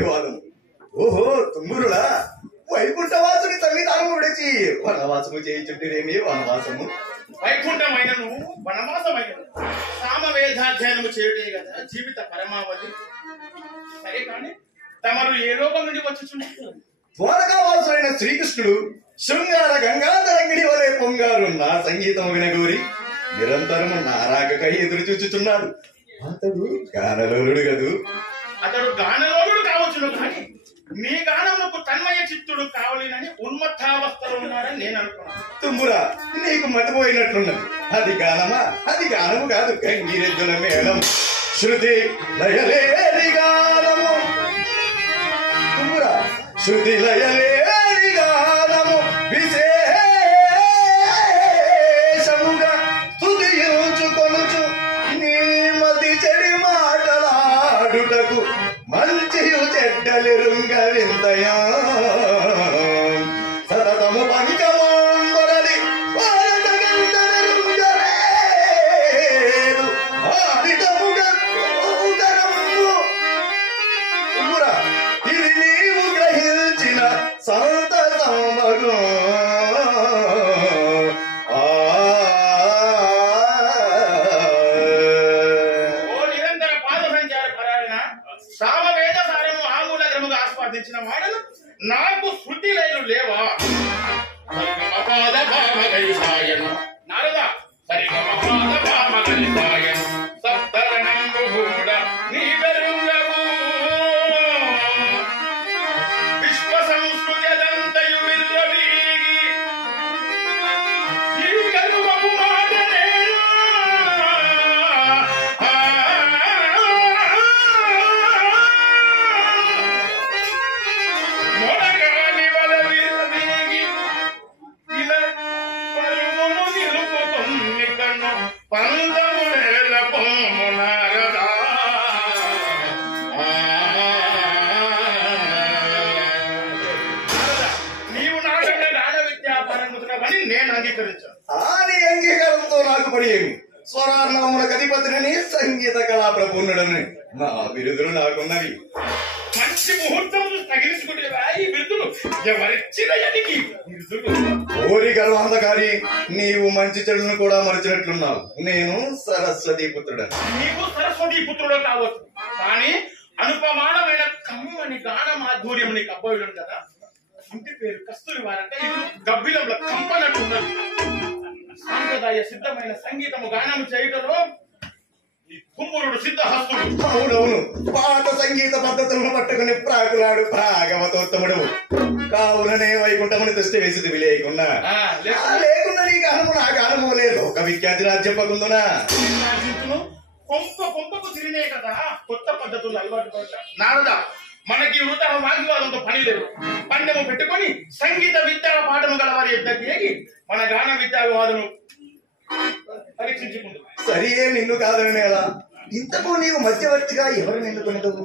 అభివాదం. ఓహో తుంగురుడా, వైకుంఠవాసుని సంగీతాలను విడిచి వనవాసము చేయించుంటేనేమి వనవాసము? వైకుంఠమైనను వనవాసమైనను సామవేదాధ్యయనము చేయుటే కదా జీవిత పరమావధి. సరే కానీ తమరు ఏ లోకం నుండి వచ్చుచున్నారు? ద్వారకావాసులైన శ్రీకృష్ణుడు శృంగార గంగాధరంగిడి వలె పొంగారు నా సంగీతం వినగోరి నిరంతరము నారాకకై ఎదురు చూచుచున్నాడు. అతడు గానలోలుడు గదు. అతడు గానలోలుడు కావచ్చును కానీ మీ గానముకు తన్మయ చిత్తుడు కావాలని ఉన్మత్తావస్థలో ఉన్నారని నేను అనుకున్నాను. తుమ్మురా, నీకు మతిపోయినట్లున్నది. అది గానమా? అది గానము కాదు, గంగిరెద్దుల మేళం. శృతి లయలేని గానము. తుమ్మురా, శృతి లయలేని గానము విశేషముగా స్తుతించుకొనుచు నీ మతి చెడి మాటలాడుటకు మంచియు చెడ్డలిరుంగవిందయా సతతము పంచమంబరది భారతగంధరుంగరేరు ఆడితముగా తుమ్మురా, ఇది నీవు గ్రహించిన సంతతమగు నిరంతర పాద సంచార పరాయణ సామవేద సారము ఆమూలగ్రముగా ఆస్వాదించిన వాడను నాకు శృతి లయలు లేవా? అపాద భామగైసాయను నారద సరిగమపాద భామగైసాయను సప్తరణంబు కూడా నీ బెరుంగవు విశ్వ సంస్కృతంతయు విర్రవీగి ఈ గర్వము మాటనేనా మొరగాని వల విర్రవీగి ఇలా పరువును నిలుపుకొని కన్ను పందము నేల పొమ్ము నారదా. నీవు నాకన్నా గాన విద్యాపరంగుతున్నవని నేను అంగీకరించాను. ఆని అంగీకారంతో నాకు పడి ఏమి? స్వరార్ణములకు అధిపతిని సంగీత కళా ప్రపూర్ణుడని నా బిరుదులు నాకున్నవి. మంచి ముహూర్తం తగిలించుకుంటేవా ఈ బిరుదులు? ఎవరిచ్చిన ఎదిగి బిరుదులు? ఓరి గర్వాంధకారి, నీవు మంచి చెడును కూడా మరచినట్లున్నావు. నేను సరస్వతి పుత్రుడని. నీవు సరస్వతి పుత్రుడు కావచ్చు కానీ అనుపమానమైన కమ్మని గాన మాధుర్యం నీకు అబ్బాయిలు కదా. ఇంటి పేరు కస్తూరి వారంటే ఇది గబ్బిలంలో కంపనట్టున్నది. సాంప్రదాయ సిద్ధమైన సంగీతము గానము చేయుటలో ఈ తుమ్మురుడు సిద్ధహస్తుడు. అవునవును, పాత సంగీత పద్ధతులను పట్టుకుని ప్రాకులాడు భాగవతోత్తముడు. కావుననే వైకుంఠముని దృష్టి వేసి లేకున్నా లేకున్నా నీ గానము నా గానము లేదు. ఒక విఖ్యాతి రాజ్యం పకుందునా కొంపకు తిరిగే కదా కొత్త పద్ధతులు అలవాటు పడట. నారద, మనకి వృత వాగ్వాదంతో పని లేదు. పందెము పెట్టుకొని సంగీత విద్యా పాఠము గల వారి ఇద్దరికి ఏగి మన గాన విద్యా వాదను పరీక్షించుకుంటుంది. సరియే, నిన్ను కాదని ఎలా? ఇంతకు నీవు మధ్యవర్తిగా ఎవరిని ఎన్నుకునేదవు?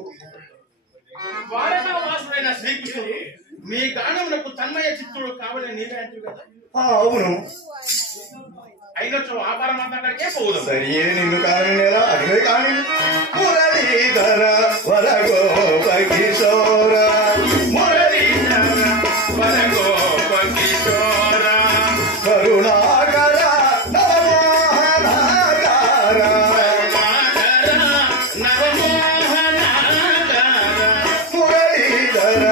ద్వారకావాసుడైన శ్రీకృష్ణుడు మీ గానమునకు తన్మయ చిత్తుడు కావాలని నీవే అంటారు కదా. అవును, అయినచ్చు ఆపారం అంతకే పోదు. సరియే, నిన్ను కాదని ఎలా? అదే కాని మురళీధర వరగోప కిశోర మురళీధర వరగోప కిశోర కరుణాకర నవమోహనాకార మురళీధర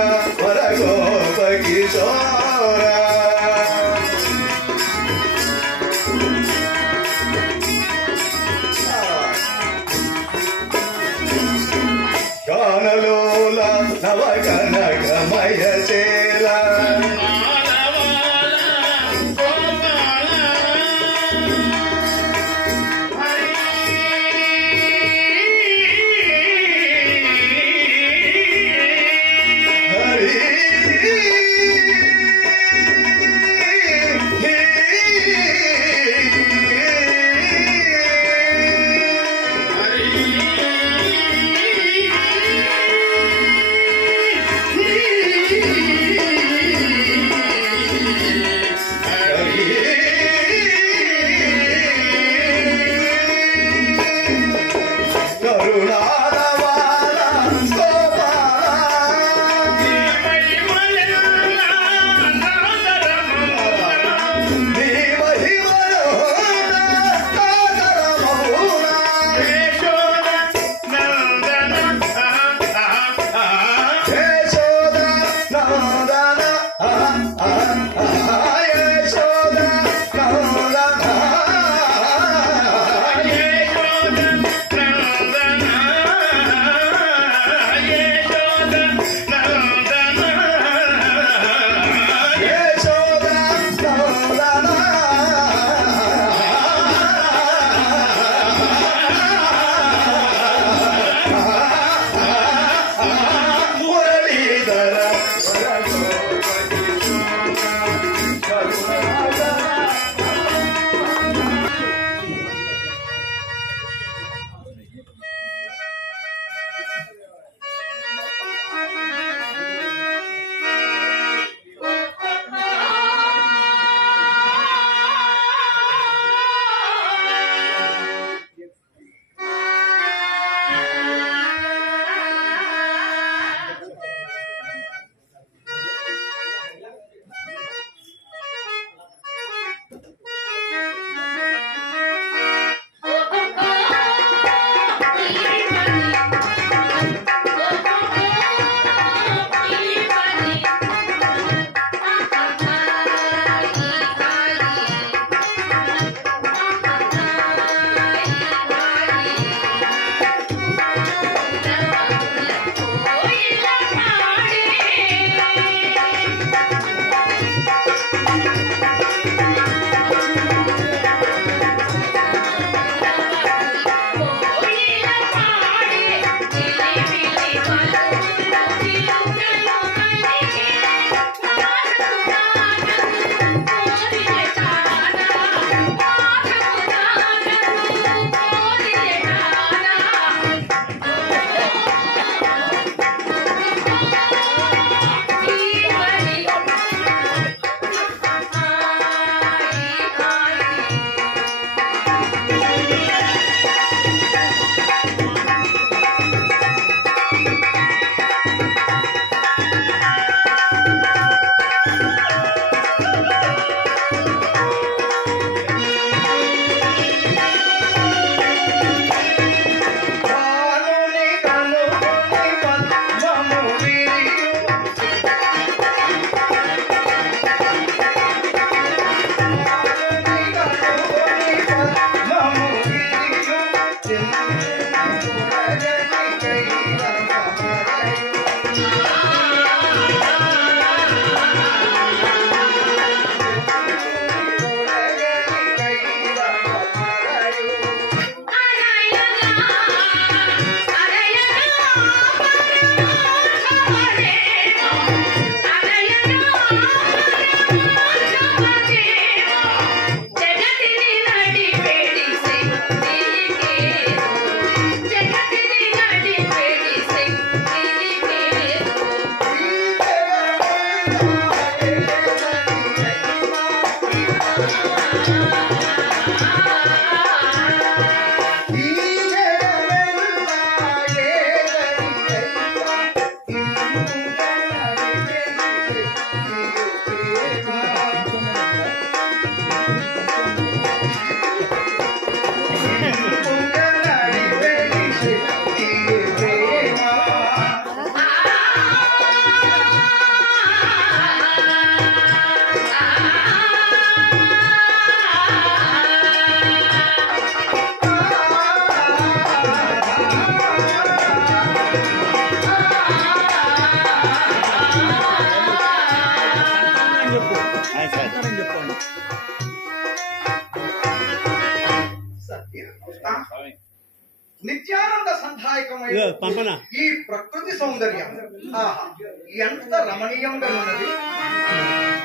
వరగోప కిశోర గానలోల నవగనగమయ చేల హరి నిత్యానంద సంధాయకమైన ఈ ప్రకృతి సౌందర్యం ఆహా ఎంత రమణీయంగా ఉన్నది.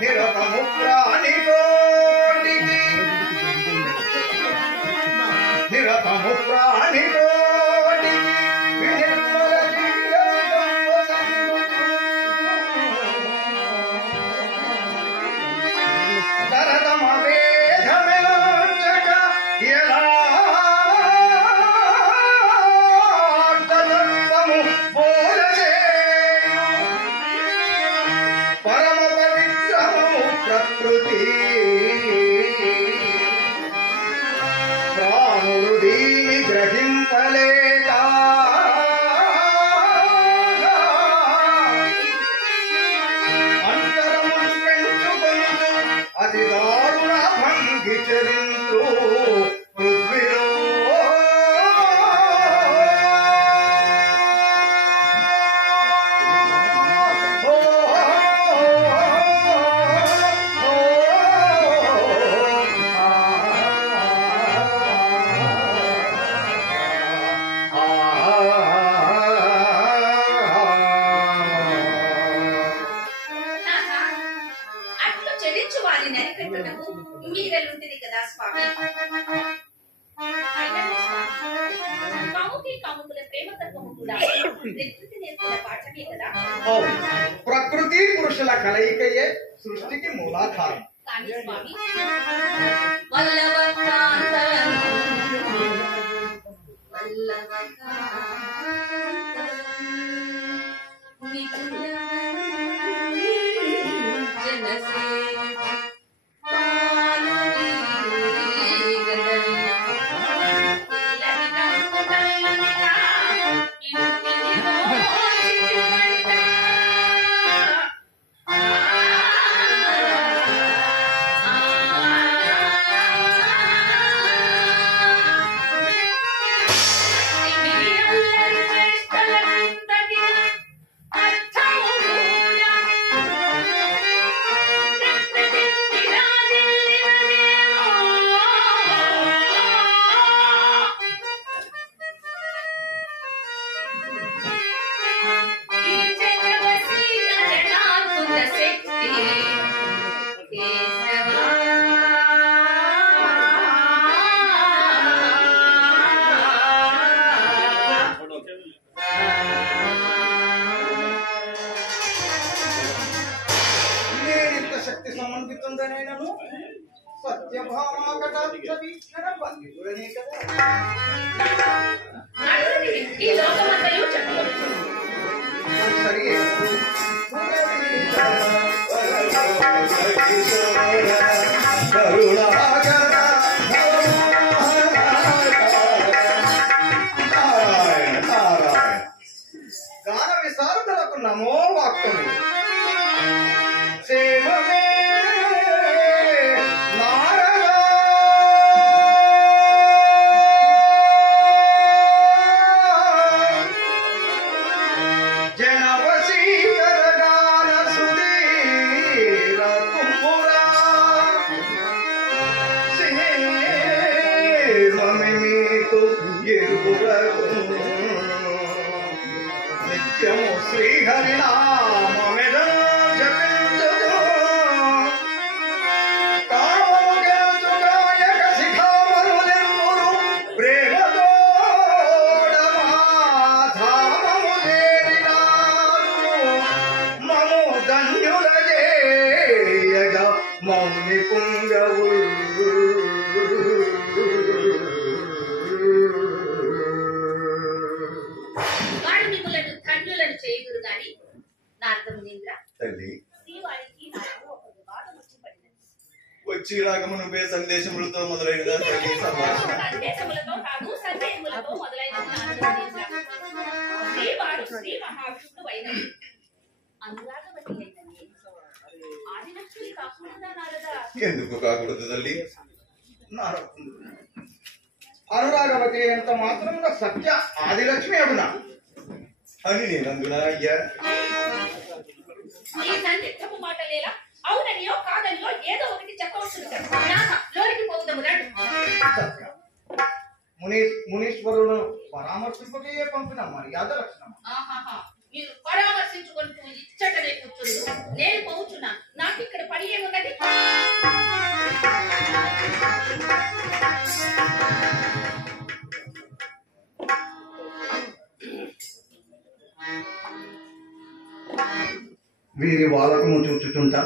నిరతము ప్రాణికోటికి నిరతము ప్రాణికోటికి వినిర్మల తరతమ వేదమెలంచక ఎలా పరమ పవిత్రము ప్రకృతి ప్రాణులు దీని గ్రహింపలేక అంతరము పెంచుకొని అతి దారుణ భంగి చరించు పృథ్వీలో మీరెలుంటిది కదా స్వామి. కాముకి కాముకుల ప్రేమ తత్వము కూడా ప్రకృతి నేర్పిన పాఠమే కదా. ప్రకృతి పురుషుల కలయికయే సృష్టికి మూలాధారం. కానీ స్వామి శక్తి సంబంధితుందనైనను సత్యభామాకటాక్ష వీక్షణ బంధితుడనే కదా. ఈ లోకమంతయు చెప్పవచ్చు. సరే గాన విశారదలకు నమో వాక్యము సేవమే నారద జనవసీకర గాన సుధీర కుంభురా సేవమే మీకు ఎరుగురకు నిత్యము శ్రీహరి నామమెద జపించుదు కామము గెలుచు గాయక శిఖామణులెంబురు ప్రేమతోడమాధామము చేరినారు మము ధన్యుల చేయగ మౌని పుంగవు చేయుదురు గాని నారదమునింద్ర తల్లి శ్రీవారికి నాకు ఒక వివాదం వచ్చి పడినది. వచ్చి రాగము నువ్వే సందేశములతో మొదలైనదా తల్లి సంభాషణ? సందేశములతో కాదు సందేశములతో మొదలైనది నారదమునింద్ర. శ్రీవారు శ్రీ మహావిష్ణువు అయినది అనురాగవతి అయినది ఆదిలక్ష్మి కాకుండా నారదా? ఎందుకు కాకూడదు తల్లి? అనురాగవతి ఎంత మాత్రంగా సత్య ఆదిలక్ష్మి అగునా అని నేనందునా అయ్యా? ఈ సందిగ్ధపు మాటలేలా అవుననియో కాదనియో ఏదో ఒకటి చెప్పవచ్చు. లోనికి పోదాము రండి. మునీశ్వరుడు పరామర్శింపకే పంపిన మర్యాద లక్షణం. మీరు పరామర్శించుకుంటూ ఇచ్చటనే కూర్చుండు. నేను పోవుచున్నా. నాకు ఇక్కడ పని ఏమున్నది? వీరి వాలకము చూచుచుంటా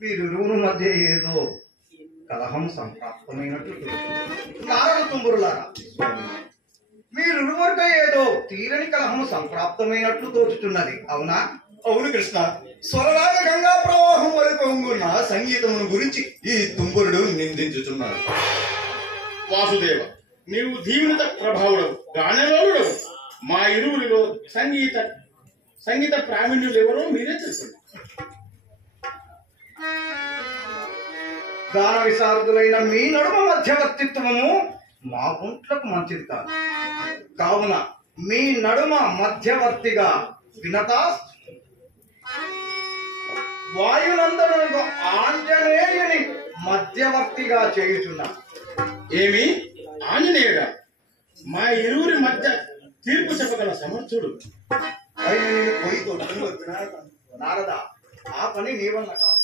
వీరిరువురు మధ్య ఏదో కలహం సంప్రాప్తమైనట్లు నారద తుంబురులారా, వీరిరువురికై ఏదో తీరని కలహం సంప్రాప్తమైనట్లు తోచుచున్నది, అవునా? అవును కృష్ణ. స్వరరాగ గంగా ప్రవాహం వరకు పొంగున్న సంగీతమును గురించి ఈ తుంబురుడు నిందించుచున్నాడు. వాసుదేవ, నీవు దీవెనత ప్రభావుడవు, గానలోలుడవు. మా ఇరువురిలో సంగీత ప్రావీణ్యులు ఎవరో మీరే తెలుసుకోండి. గాన విశారదులైన మీ నడుమ మధ్యవర్తిత్వము మా గుంట్లకు మంచిది కాదు. కావున మీ నడుమ మధ్యవర్తిగా వినతా వాయునందనుడు ఆంజనేయుని మధ్యవర్తిగా చేయుచున్నా. ఏమి ఆంజనేయుడా? మా ఇరువురి మధ్య తీర్పు చెప్పగల సమర్థుడు. నారద, ఆ పని నీ వల్ల కాదు.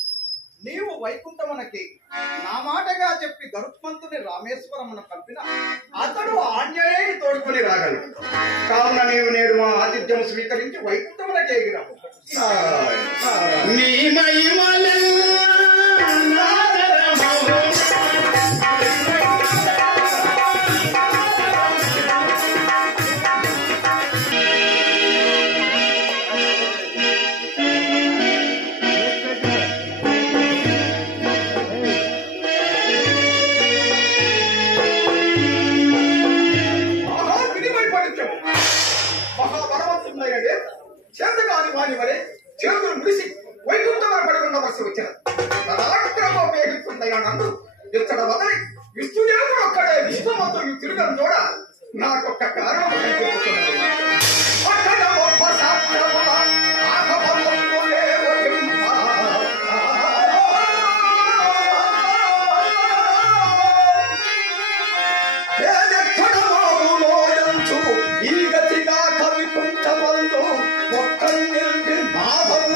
నీవు వైకుంఠమునకి నా మాటగా చెప్పి గరుత్మంతుని రామేశ్వరమున పంపిన అతడు ఆంజనేయుని తోడుకొని రాగలడు. కావున నీవు నేడు మా ఆతిథ్యము స్వీకరించి వైకుంఠమునకే ఎగిరాము. నీ మహిమలెల్లా చేతగాని వాని వరే చేతులు ముడిసి వైకుంఠంలో పడి ఉండవలసి వచ్చారు. ఉపయోగిస్తుందయ్యా నన్ను ఇక్కడ వదలి విష్ణుదేవుడు ఒక్కడే విశ్వమంతుడు తిరుగని చూడ నాకొక్క కారణం ఈ గతిగా కవి కుంఠబంధు ఒక్కల్ని మాధవు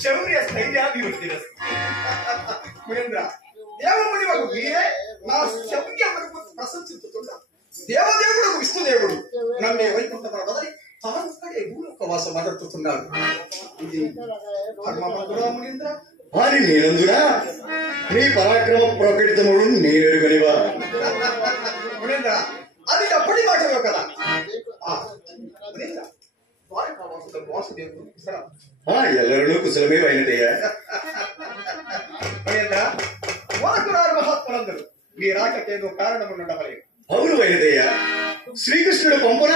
శౌర్య స్థైర్యాభివృద్ధి దేవముని ఒక మీరే నా శౌర్యమును ప్రశంసించుతున్నా. దేవదేవుడు విష్ణుదేవుడు నన్ను వైకుంఠమున వదలి తానుక్కడే భూలోకవాస మదర్చుతున్నాడు. ఇది ధర్మమంతురామునింద్ర అని నేనందునా నీ పరాక్రమ ప్రకటితముడు నేనెరుగనివా? మునీంద్ర, అది ఎప్పటి మాటలో కదా. ఎల్లరూ కుశలమే అయినదయ్యా. మహాత్ములందరూ మీ రాకకేదో కారణముండవలేదు. అవును అయినదయ్యా. శ్రీకృష్ణుడు పంపున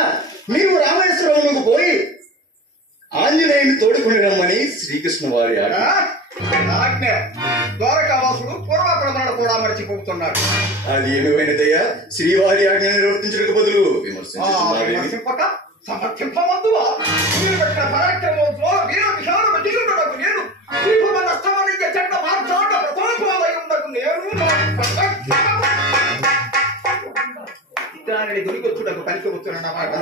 నీవు రామేశ్వరమునకు పోయి ఆంజనేయుని తోడుకుని రమ్మని శ్రీకృష్ణ వారి ఆజ్ఞ. ద్వారకావాసుడు పూర్వప్రదనుడు కూడా మర్చిపోతున్నాడు. అది ఏమైనదయ్యా? శ్రీవారి ఆజ్ఞ నిర్వర్తించడానికి బదులు విమర్శింపక సమర్థింపమందువా? మీరు పెట్టిన పరాక్రమంతో వీర విషయాలు దిగుండకు నేను శ్రీభువ నష్టమనించే చెడ్డ మార్చాట ప్రతోపమై ఉండకు నేను దానిని దొరికొచ్చుటకు కలిసి వచ్చునన్నమాట.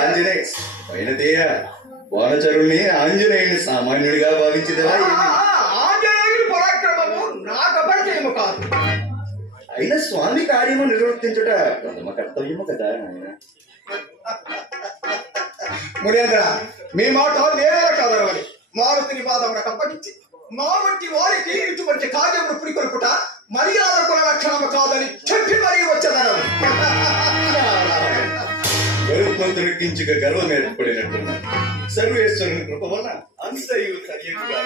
ఆంజనేయ అయినదయ్యా. వానచరుణ్ణి ఆంజనేయుని సామాన్యుడిగా భావించిదవా? ఆంజనేయుడి పరాక్రమము నాకు అపరిచయము కాదు. అయినా స్వామి కార్యము నిర్వర్తించుట ప్రథమ కర్తవ్యము కదా నాయన. మునేంద్ర, మీ మాట నేనేలా కాదనవాలి. మారుతిని వాదమునకు అప్పగించి మా వంటి వారికి ఇటువంటి కార్యములు పురికొల్పుట మర్యాద కుల లక్షణము కాదని చెప్పి మరీ వచ్చేదను. గరుత్మంతుడికించుక గర్వం ఏర్పడినట్టున్నారు. సర్వేశ్వరుని కృప వల్ల అంతయు సరియకుగా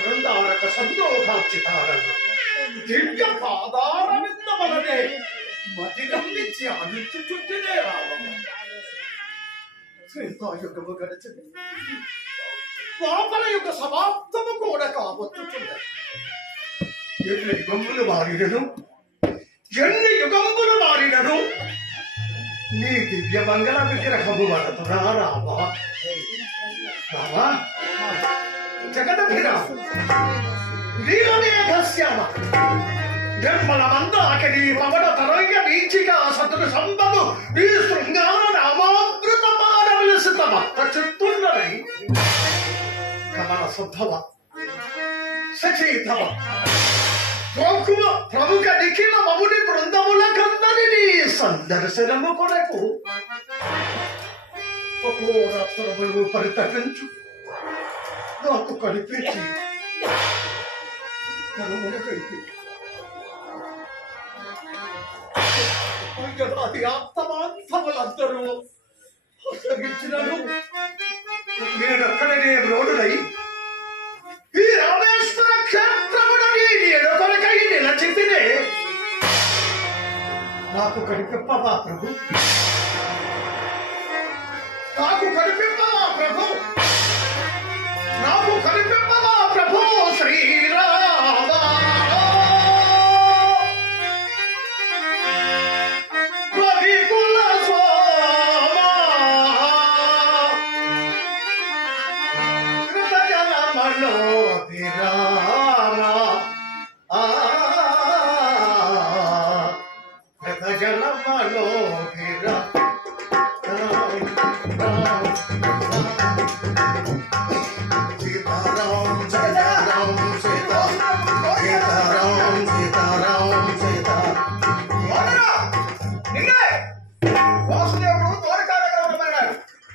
బృందారక సందోహాచితారణ దివ్య పాదారవిందమననే మతిగమ్మించి అనుచుచుట్టినే రావము. శ్రీతాయుగము గడిచింది, ద్వాపర యుగ సమాప్తము కూడా కావచ్చుచున్నది. ఎన్ని యుగములు మారినను నీ దివ్య మంగళ విగ్రహము వడతురా రావా. రావా జగదభిరామ నీలమేఘశ్యామ నిర్మల మందాకిని పవన తరంగ వీచిక సతుల సంపదు నీ శృంగార నామామృత పారవిలసిత భక్త చిత్తున్నది కమల శుద్ధవ సచీతవ ప్రోకువ ప్రముఖ నిఖిల మముని బృందముల కందని నీ సందర్శనము కొరకు ఒక్కోరాత్రములు పరితపించు నాకు కనిపించి కనుమన కనిపించు. పంచదాది ఆత్మాంతములందరూ అసగించినను నేను అక్కడనే రోడ్డునై ఈ రామేశ్వర క్షేత్రమునని నేను కొరకై నిలచితినే నాకు కనిపింపవా ప్రభు, నాకు కనిపింపవా ప్రభు, నాకు కనిపింపవా ప్రభు శ్రీరామ రవికుల స్వామ కృతజనమలో విరామ కృతజనమలో విరామ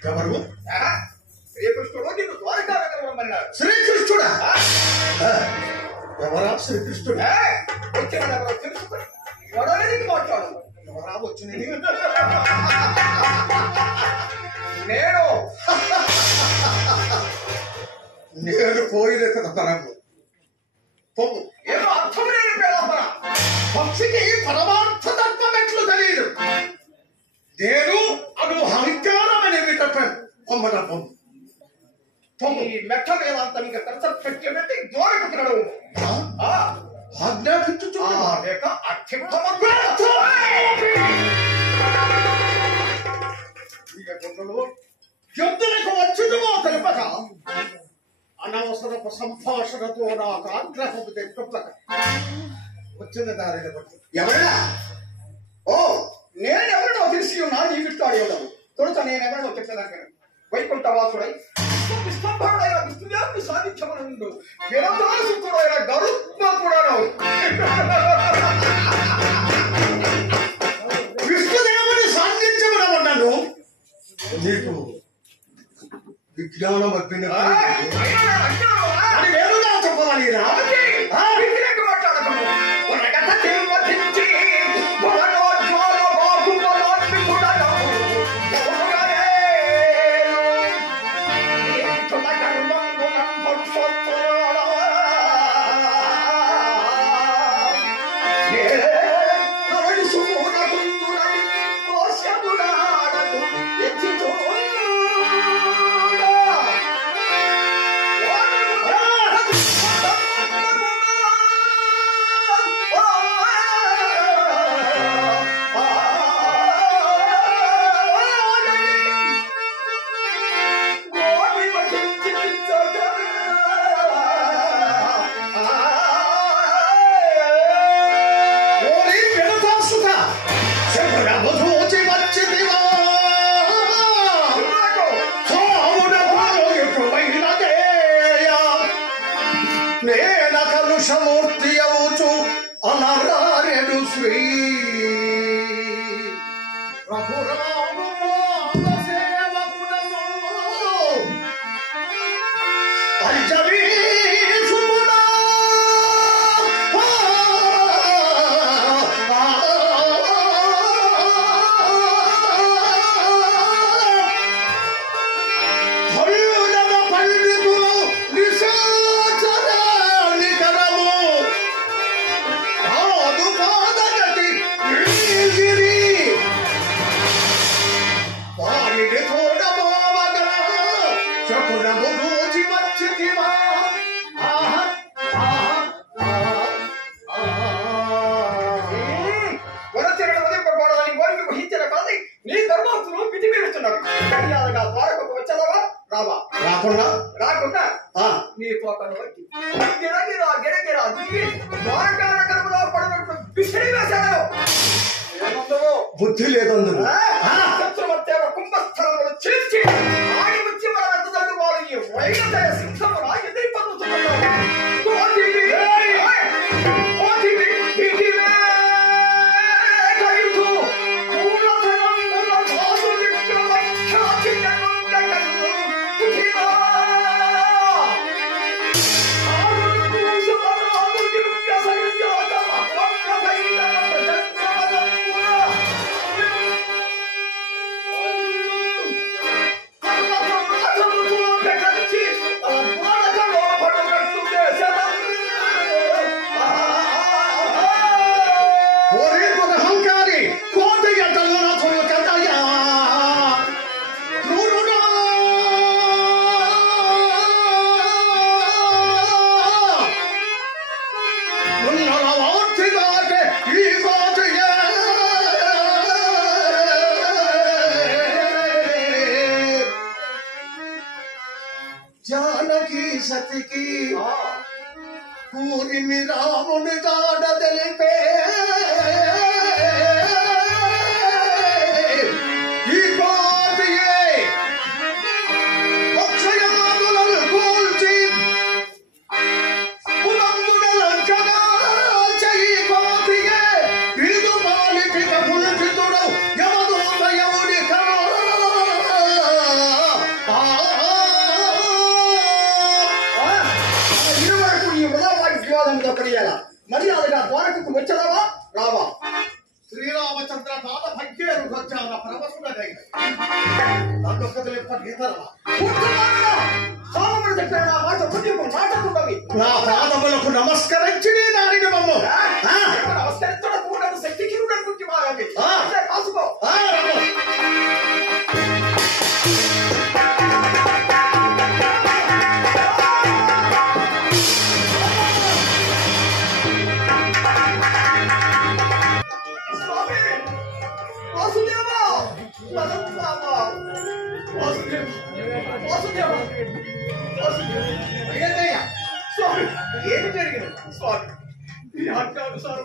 ఎవరు? శ్రీకృష్ణుడు నిన్ను ద్వారకానగరమన్నాడు. శ్రీకృష్ణుడా? ఎవరా శ్రీకృష్ణుడు? వచ్చాడు ఎవరో తెలుసుకుని గొడవనికి మాట్లాడు. ఎవరా వచ్చింది? నేను పోయిన కదా తరము పొమ్ము. ఏదో అర్థం లేని పేదపర పక్షికి పరమార్థ తత్వం ఎట్లు తెలియదు. నేను అను అహంకారమని పొమ్మట పొమ్ము పొమ్ము. ఈ మెట్ట వేదాంతం ఇంకా కర్త పెట్టి దూరకుతున్నాడు. ఆజ్ఞాపించు యుద్ధులకు వచ్చుదుమో తెలుపక అనవసరపు సంభాషణతో నాకు ఆగ్రహము తెప్పక వచ్చింది దారిని బట్టి. ఎవరైనా ఓ నేనెవరినో తెలిసి ఉన్నా నీవిస్తాడు ఎవరు తొలుత నేనెవరినో చెప్పేదాన్ని వైకుంఠవాసుడై విస్తంభరుడైన విష్ణువ్యాన్ని సాధించమనుండు విరదాసుకుడైన గరుత్మకుడను విష్ణుదేవుని సాధించమనమన్నాను. నీకు విజ్ఞానం అగ్ని వేరుగా చెప్పవాలి నేన కలుషమూర్తి అవుచు అనరారెడు శ్రీ ప్రభురాము సేవకుడము పంచవీసుముడా పండితులు రాకుండా రాకుండా నీ తోటను వచ్చి గిరగిరా గిరగిరా ద్వారకానగరంలో పడినట్టు విసిరి వేశాడు. బుద్ధి లేదందుకు కుంభస్థలంలో చేర్చి ఆడి వచ్చి మన వద్ద వారు ఈ వైనతయ సింహమున ఎదిరి పన్నుతున్నారు. జానకి సతికి కూరిమి రాముని జాడ తెలిపే ఈ కోటియే అక్షయాదులను కూల్చి పులంబున లంకగా చెయ్యి కోటియే ఇదు పాలిపిక పులిపితుడు యమదూత యముడి మర్యాదగా ద్వారకకు వచ్చావా రావా శ్రీరామచంద్ర పాద భగ్యేరు వచ్చాన ప్రవసుడై నా పాదములకు నమస్కరించి నీ దారిని మమ్ము నమస్కరించడం కూడా శక్తికి గురించి బాగా కాసుకో ఏమి జరిగింది స్వామి ఈ ఆజ్ఞానుసారం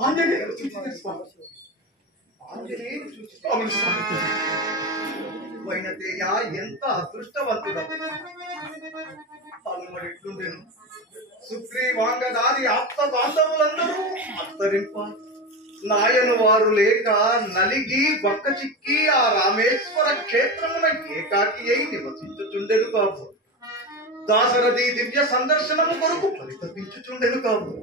ఆంజనేయుడు సూచించారు స్వామి ఆంజనేయుడు సూచించారు స్వామి వైనతేయ ఎంత అదృష్టవంతుడు మరి ఎట్లుండేను సుగ్రీవాంగదాది ఆప్త బాంధవులందరూ అంతరింప నాయను వారు లేక నలిగి బక్క చిక్కి ఆ రామేశ్వర క్షేత్రమున ఏకాకి అయి నివసించుచుండెను కావు దాశరథి దివ్య సందర్శనము కొరకు పరితపించుచుండెను కావు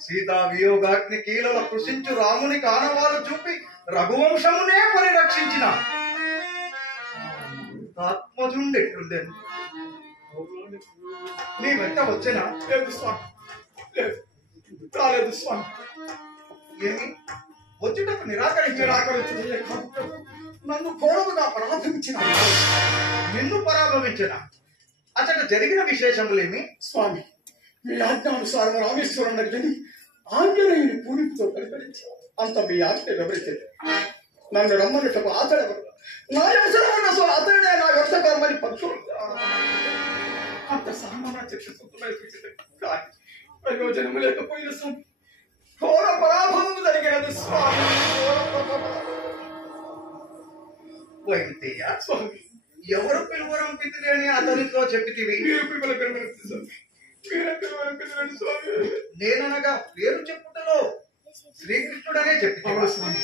సీతా వియోగాగ్ని కీలల కృషించు రాముని కానవాలు చూపి రఘువంశమునే పరిరక్షించిన ఆత్మజుండెట్లుండెను నీ వెంట వచ్చేనా లేదు స్వామి లేదు రాలేదు స్వామి ఏమి వచ్చేటప్పుడు నిరాకరించు నన్ను ఘోరముగా పరాభవించిన నిన్ను పరాభవించిన అతను జరిగిన విశేషములేమి స్వామి మీ ఆజ్ఞానుసారం రామేశ్వరం దగ్గర ఆంజనేయుని పూరితో పరిపాలించి అంత మీ ఆజ్ఞ వివరించింది నన్ను రమ్మన్నట్టు అతడెవరు నా అవసరం ఉన్న సో అతడే నా వ్యవసాయకరమని పక్షులు అంత సామాన్య చర్చిస్తుంది కానీ ప్రయోజనము లేకపోయిన స్వామి ఘోర పరాభవం జరిగినది స్వామి వైద్య స్వామి ఎవరు పిలువరం పితిని అతనితో చెప్పితివి నేననగా పేరు చెప్పుటలో శ్రీకృష్ణుడనే చెప్పితివి స్వామి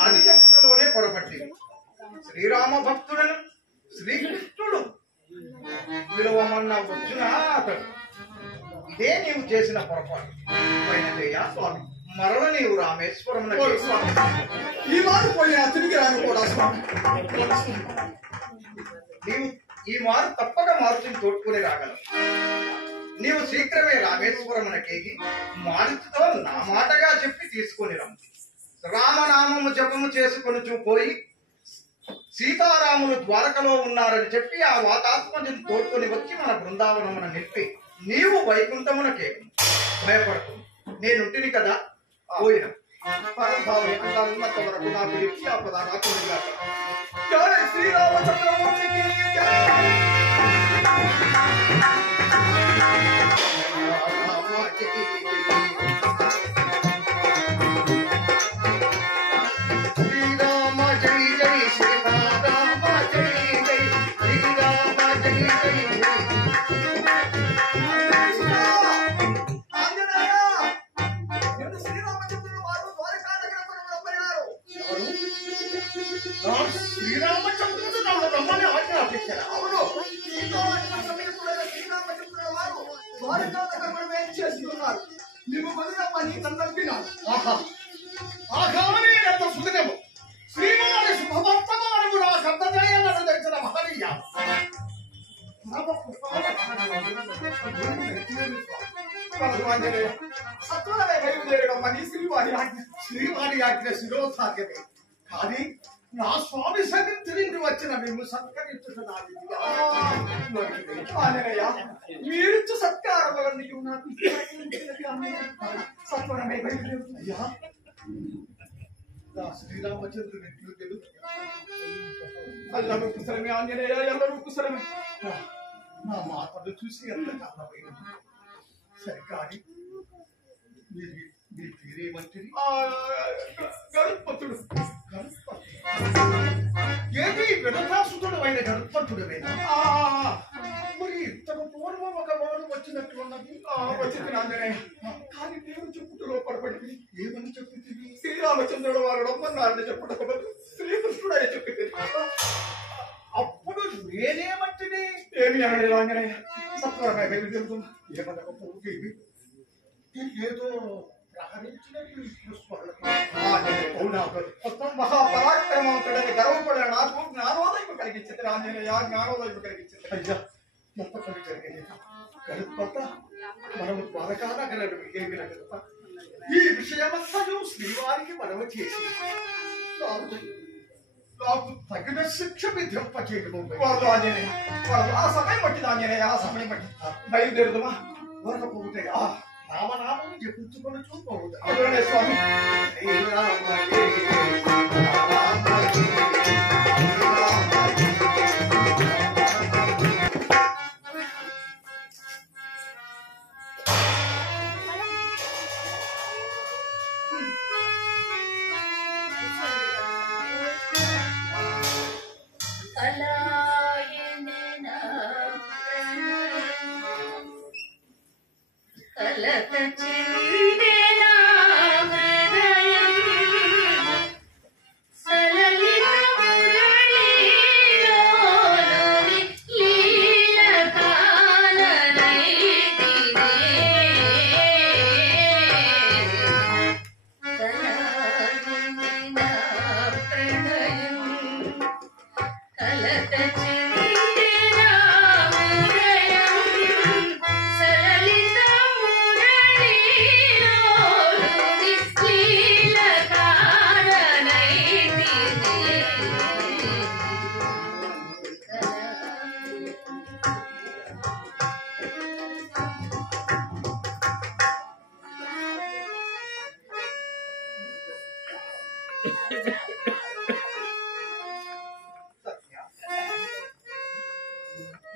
అది చెప్పుటలోనే పొరపట్టి శ్రీరామ భక్తుడను శ్రీకృష్ణుడు పిలువమన్నా వచ్చునా అతడు ఇదే నీవు చేసిన పొరపాటు వైనతేయ స్వామి మరల నీవు రామేశ్వరం ఈ మారు పోయిన తిరిగి రాను కూడా స్వామి నీవు ఈ మారు తప్పక మారుతిని తోడుకుని రాగలవు నీవు శీఘ్రమే రామేశ్వరమునకేగి మారుతితో నా మాటగా చెప్పి తీసుకొని రమ్ము రామనామము జపము చేసుకొని పోయి సీతారాములు ద్వారకలో ఉన్నారని చెప్పి ఆ వాతాత్మజను తోడుకొని వచ్చి మన బృందావనమున నిలిపి నీవు వైకుంఠమునకే భయపడుతుంది నేనుంటిని కదా పోయిన ఉన్నంత వరకు నాకు ఇచ్చాపద రాకుండా శ్రీరామచంద్రమూర్తికి శ్రీరామచంద్రుడు నన్ను రమ్మని ఆజ్ఞాపించారు అవును శ్రీరామచంద్రుల వారు ద్వారకానగరమును చేస్తున్నారు నీవు మొదలమ్మని తండ్రినాను ఆగామనేంత సుదినము శ్రీవారి శుభవర్తమానము నా కర్తదయాలను తెచ్చిన మహనీయ సత్వరమే బయలుదేరడమ్మని శ్రీవారి ఆజ్ఞ శిరోధార్యమే కానీ నా స్వామి సగం తిరిగి వచ్చిన మేము సత్కరించుకున్నాను మీరు సత్కారములన్నీ నాకు సత్వరమే బయలుదేరుతున్నాయా శ్రీరామచంద్రుని అల్లరు కుశలమే ఆంజనేయ ఎల్లరూ కుశలమే నా మాటలు చూసి ఎంత కాలమైనది. సరే కానీ మీ పేరేమంటారు? గరుత్మంతుడు. ఏది వినతాసుతుడు అయిన గరుత్మంతుడవేనా? మరి ఇంతకు పూర్వం ఒక వాడు వచ్చినట్లున్నది. వచ్చింది ఆంజనేయ. కానీ నేను చెప్పుటలో పొరపడింది. ఏమని చెప్పింది? శ్రీరామచంద్రుడు వారు రమ్మన్నారని చెప్పుటకు బదులు శ్రీకృష్ణుడే చెప్పింది. అప్పుడు నేనేమంటిని? ఏమి అనలేదు ఆంజనేయ. సత్వరమే బయలుదేరుతున్నా. ఏమనకపోతే ఏదో ప్రహరించినట్లు మొత్తం మహాపరాక్రమవంతుడని గర్వపడిన నాకు జ్ఞానోదయం కలిగించింది ఆంజనేయ. జ్ఞానోదయం కలిగించింది. అయ్యా మొత్తం జరిగింది. గరుత్మంత మనము ద్వారకానగరడు ఏమిన గరుత ఈ విషయమంతను శ్రీవారికి మనము చేసి నాకు తగిన శిక్ష విధింపచేయము. వారు ఆంజనేయ, వారు ఆ సమయం పట్టింది ఆంజనేయ. ఆ సమయం పట్టింది. బయలుదేరుదుమా. వరకపోతే రామనామం జపించుకొని చూపవుతా. అదే స్వామి.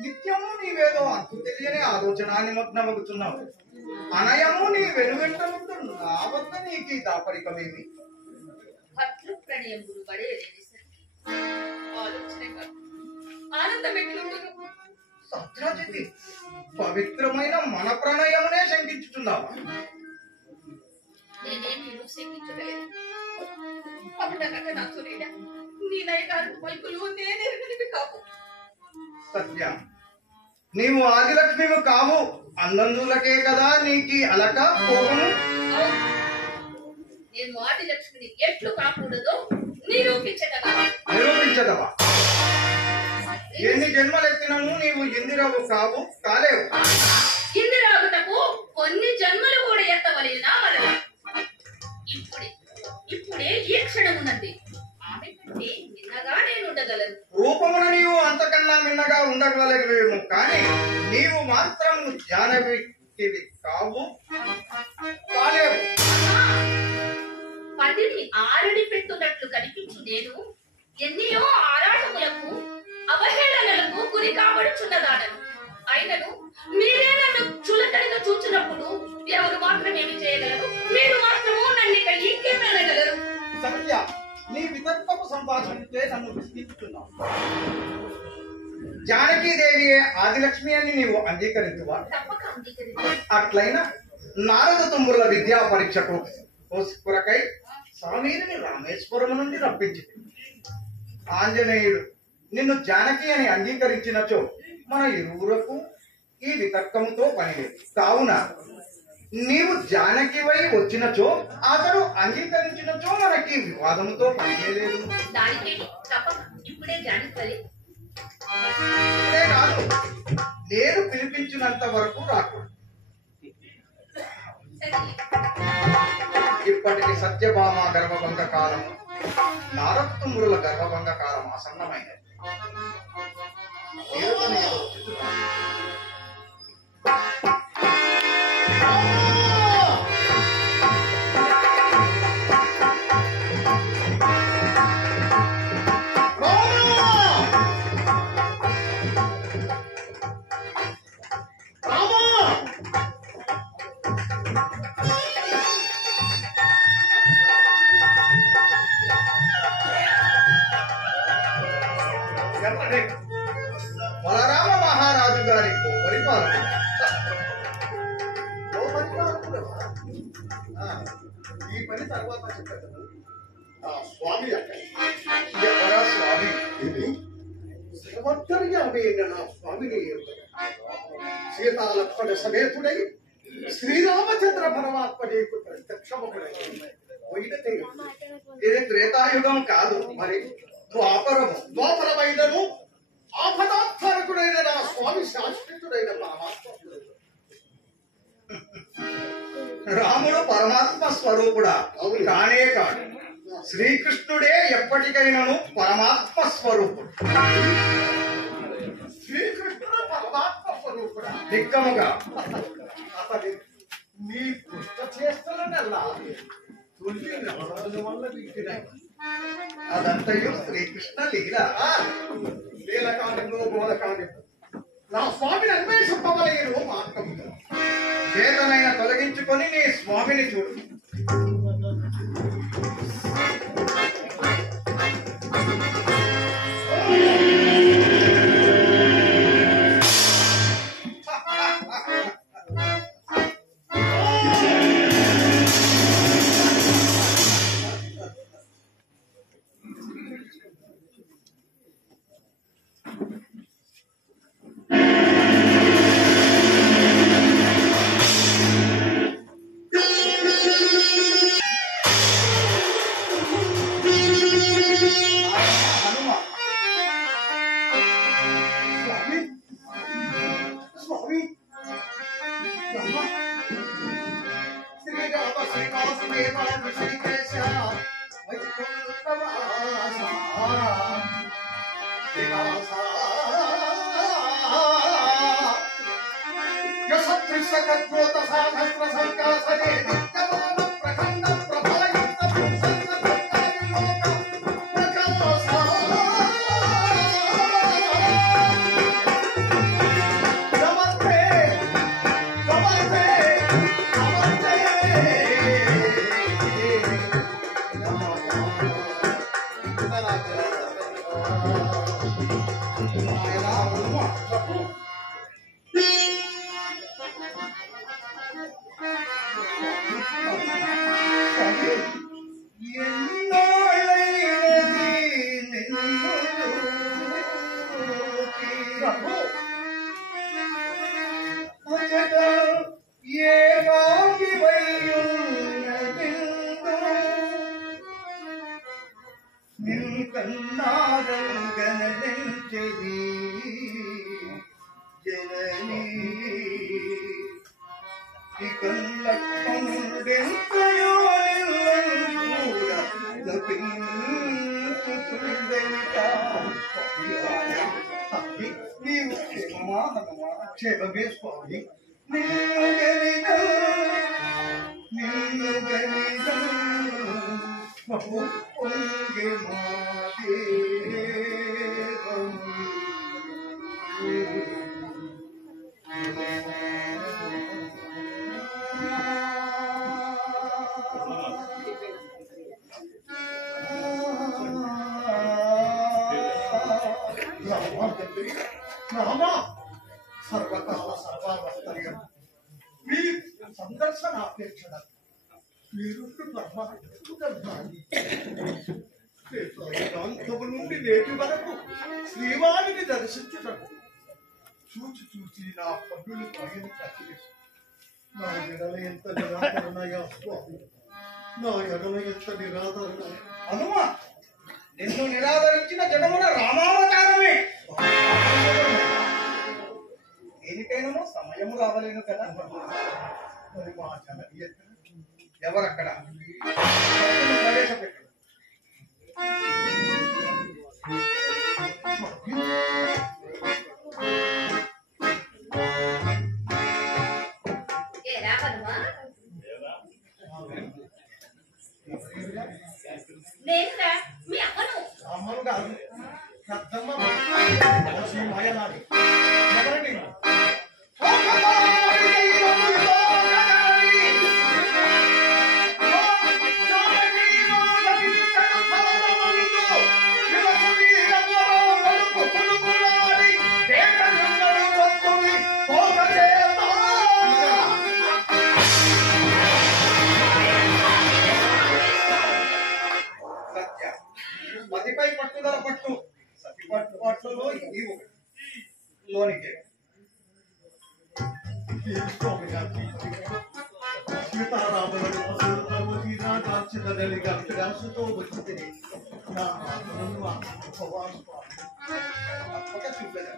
నిత్యము నీవేదో అంతు తెలియని ఆలోచన నిమగ్నమగుతున్నావు. అనయము నీ వెనువెంట ముందు నా వద్ద నీకు ఈ దాపరికమేమి? భర్తృ ప్రణయం గురుబడే ఆలోచన ఆనందం ఎట్లుంటును? సత్యజితి పవిత్రమైన మన ప్రణయమునే శంకించుతున్నావా? నేనేమి శంకించలేదు. అప్పుడనక నాకు లేదా నీ నయగారు పలుకులు నేనెరగనివి కావు. సత్య నీవు ఆదిలక్ష్మివు కావు. అన్నందులకే కదా నీకి అలక కోపము. నేను ఆది లక్ష్మిని ఎట్లు కాకూడదో నిరూపించగలవా? నిరూపించదవా? ఎన్ని జన్మలెత్తినను నీవు ఇందిరవు కావు కాలేవు. ఇందిరాగుటకు కొన్ని జన్మలు కూడా ఎత్తవలేనా వలన? ఇప్పుడే ఈ క్షణమున్నది. ఆమె కంటే నిన్నగా నేను ఉండగలను. రూపమున నీవు అంతకన్నా మిన్నగా ఉండగలవేమో కానీ నీవు మాత్రం జానవికివి కావు కాలేవు. పదిని ఆరడి పెట్టున్నట్లు కనిపించు నేను ఎన్నియో ఆరాటములకు అవహేళనలకు గురి కాబడుచున్నదానను. అయినను మీరే నన్ను చులకనగా చూచినప్పుడు ఎవరు మాత్రం ఏమి చేయగలరు? మీరు మాత్రము నన్ను ఇక్కడ ఇంకేమనగలరు? సత్య నీ వితర్కపు సంభాషణతో నన్ను విస్మరిస్తున్నావు. జానకీదేవి ఆదిలక్ష్మి అని నీవు అంగీకరించువా? తప్పక అంగీకరించు. అట్లయినా నారద తుమ్ముల విద్యా పరీక్షకు కొరకై స్వామిని రామేశ్వరము నుండి రప్పించింది. ఆంజనేయుడు నిన్ను జానకి అని అంగీకరించినచో మన ఇరువురకు ఈ వితర్కముతో పని లేదు. కావున నీవు జానకివై వచ్చినచో అతడు అంగీకరించినచో మనకి వివాదముతో పని లేదు. దానికి తప్పక ఇప్పుడే జానకి ఇప్పుడే కాదు, నేను పిలిపించినంత వరకు రాకూడదు. ఇప్పటికి సత్యభామ గర్భభంగ కాలము, నారత్తుమురుల గర్భభంగ కాలం ఆసన్నమైనది. ఈ పని తర్వాత చెప్పాను. స్వామి అక్కడ ఎవరా స్వామి? శ్రీమంతర్యామి నా స్వామిని సీతాలక్ష్మణ సమేతుడై శ్రీరామచంద్ర పరమాత్మ నీకు ప్రత్యక్షముడై ఇది త్రేతాయుగం కాదు, మరి ద్వాపరము. ద్వాపరమైనను ఆపదాత్మకుడైన నా స్వామి శాశ్వతుడైన పరమాత్మ. రాముడు పరమాత్మ స్వరూపుడా? అవును. కానే కాదు. శ్రీకృష్ణుడే ఎప్పటికైనాను పరమాత్మ స్వరూపుడు. శ్రీకృష్ణుడు పరమాత్మ స్వరూపుడా? నిక్కముగా అతని నీ దుష్ట చేష్టలనల్లా తొలి నవరాజు వల్ల వీటినాయి. అదంతయు శ్రీకృష్ణ లీల. లీలకాండంలో గోలకాండం నా స్వామిని అన్వేషింపవలేను మార్గం. చేతనైన తొలగించుకొని నీ స్వామిని చూడు. హనుమ స్వామి స్వామి శ్రీరామ శ్రీవాసుదేవ శ్రీకేశ వైకుంఠవాస విలాస యశత్రిశకద్రోత సాహస్ర సంకాసనే నిత్యమాన ప్రఖండ ప్రభాయుక్త సంసర్గకారిలోక ప్రకాశ. నమస్తే నమస్తే నమస్తే క్షేమమే స్వామి. రామా సర్వకాల సర్వావస్థగా మీ సందర్శన అపేక్షణ మీరుంటూ పరమాత్మ నుండి నేటి వరకు శ్రీవారిని దర్శించుటకు చూచి చూచి నా పన్నులు పగిన కట్టేసి నా ఎడల ఎంత నిరాదరణయా స్వామి, నా ఎడల ఎంత నిరాదరణ. హనుమ, నిన్ను నిరాదరించిన జనమున రామావతారమే. దేనికైనా సమయము రావలేను కదా. మరి మా జనని ఎక్కడ? ఎవరక్కడ? ప్రవేశపెట్టు. ఏరా హనుమా, నేనురా మీ అమ్మను. అమ్మను కాదు, పెద్దమ్మ మాయనాడి. ఎవరండి? లోనికి సీతారాములను రాజాంశతో వచ్చింది ఒక చూపదా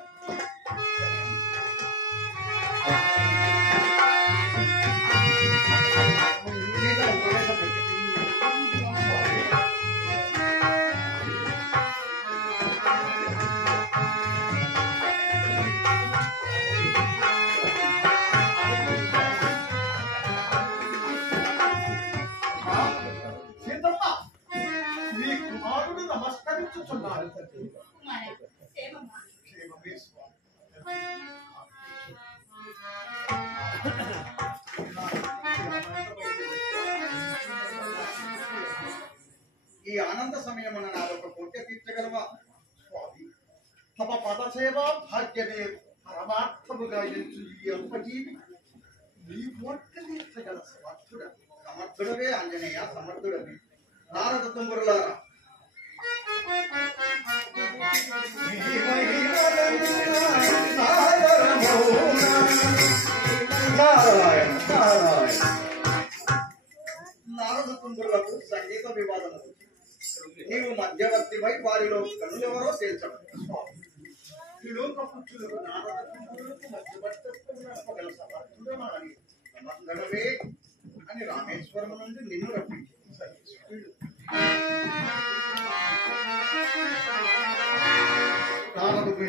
ఈ ఆనంద సమయమున నాదొక కోరిక తీర్చగలవా స్వామి? తమ పదసేవ భాగ్యమే పరమార్థముగా ఎంచు ఈ అల్పజీవి నీ కోరిక తీర్చగల సమర్థుడవే ఆంజనేయ, సమర్థుడవే. నారద తుంబురులారా, నారద తుంబురులకు సంగీత వివాదము. నీవు మధ్యవర్తిపై వారిలో కనులెవరో తేల్చడం. లోక పుత్రులకు నారద తుంబురులకు మధ్యవర్తిత్వం నడపగల సమర్థుడని సమర్థుడవే అని రామేశ్వరం నుండి నిన్ను రప్పించాడు. నారదుడు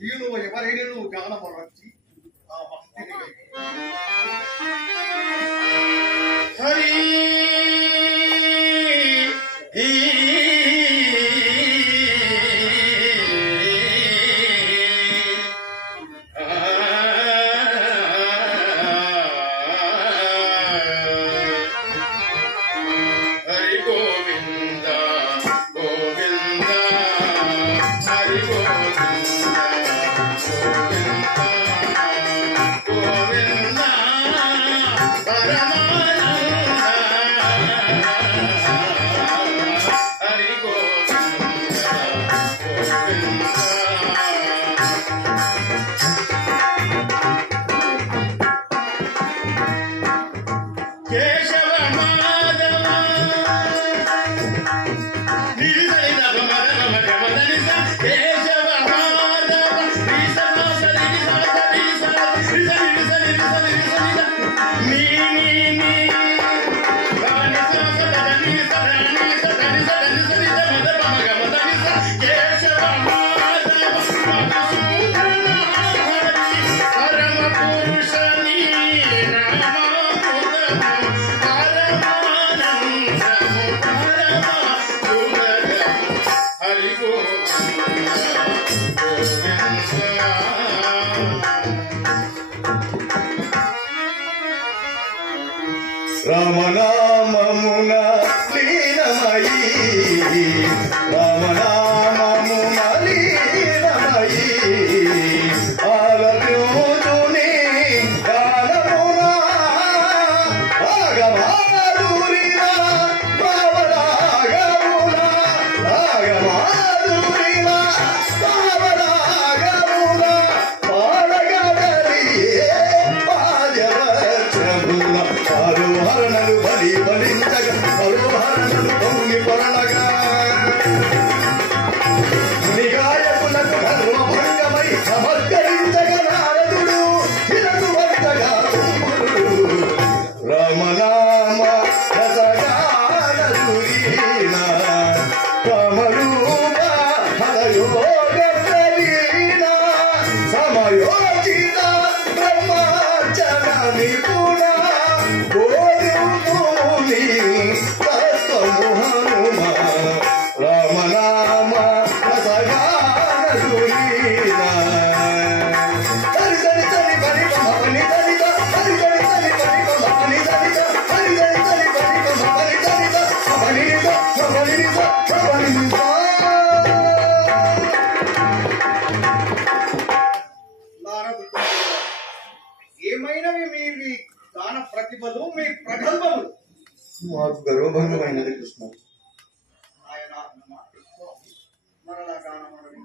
వీళ్ళు ఎవరైనా నువ్వు గానమరచి ఆ భక్తిని హరి రామనామమున లీనమయీ, రామనామమున లీనమయీ, ఆలపించుని గానమున ఆగమాధురిన భావరాగమున, ఆగమాధురిన భావరాగమున పాడగలిగే పాదవచమున హరణలు బలి బలించగా హరణలు పొంగి పొరలగా అని కూడా గోరుమూలి తత్వము హనుమ రామనామ రసగాన సులీన తరి తరి తరి పని పని తరి తరి తరి తరి పని పని తరి తరి తరి తరి పని పని తరి పని ఏమైనవి మీ గాన ప్రతిభలు మీ ప్రగల్భములు మాకు గర్వభంగమైనది కృష్ణ. ఆయన మరలా గానమనవి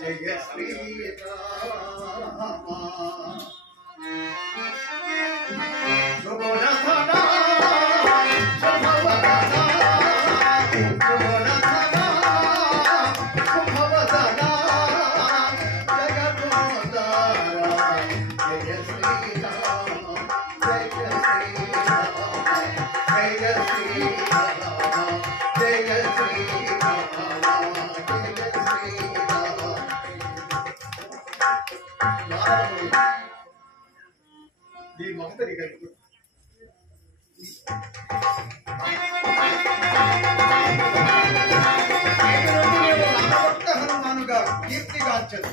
జయ ఈ మహతరి గట్టు హనుమానుగా కీర్తిగాంచదు.